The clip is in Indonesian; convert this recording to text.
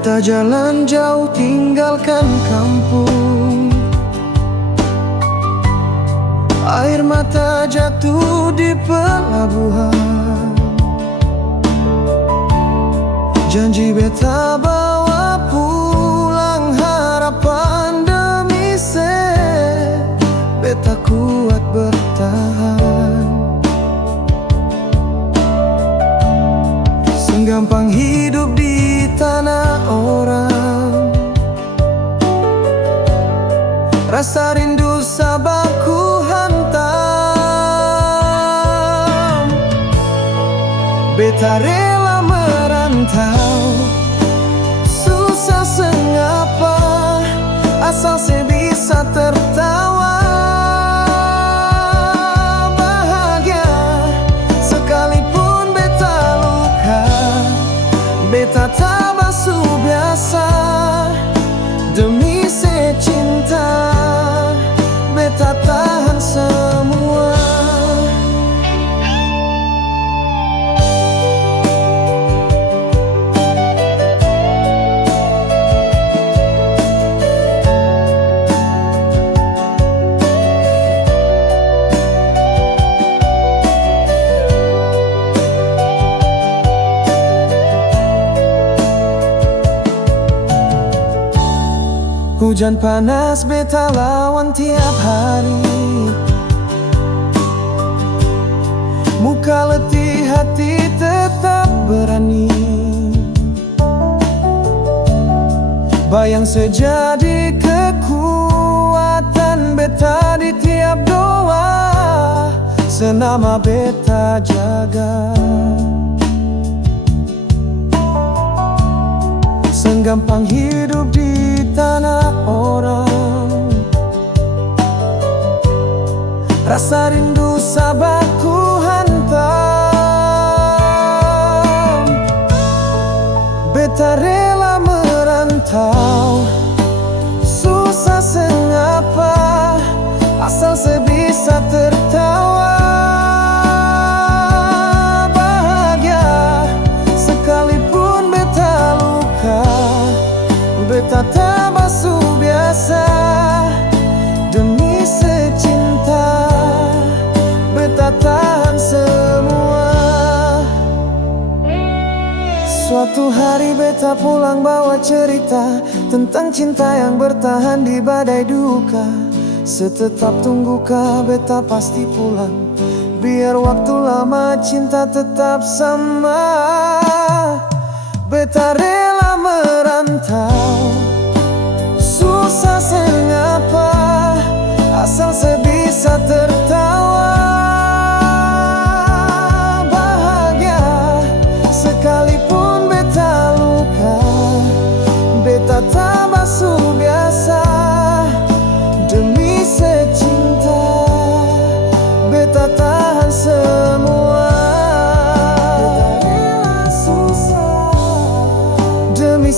Beta jalan jauh tinggalkan kampung. Air mata jatuh di pelabuhan. Janji beta bawa pulang harapan demi beta kuat bertahan. Senggampang hidup di tanah orang. Rasa rindu sabar ku hantam. Beta rela merantau, susah sengapa, asal saya bisa tertawa. Bahagia sekalipun beta luka, beta tak basuh biasa. Demi secinta, beta tahan semua. Hujan panas beta lawan tiap hari. Muka letih, hati tetap berani. Bayang sejadi kekuatan beta di tiap doa. Senama beta jaga. Senggampang hidup di tanah orang. Rasa rindu sabar ku hantam. Beta rela merantau, susah sengapa, asal sebisa tertawa. Bahagia sekalipun beta luka, beta tak basuh biasa. Demi secinta, beta tahan semua. Suatu hari beta pulang bawa cerita tentang cinta yang bertahan di badai duka. Setetap tungguka beta pasti pulang, biar waktu lama cinta tetap sama. Beta rela merantau, susah sengapa, asal sebisa tertawa. Bahagia sekalipun beta luka, beta tak basuh biasa. Demi secinta, beta tahan semua. Beta rela susah demi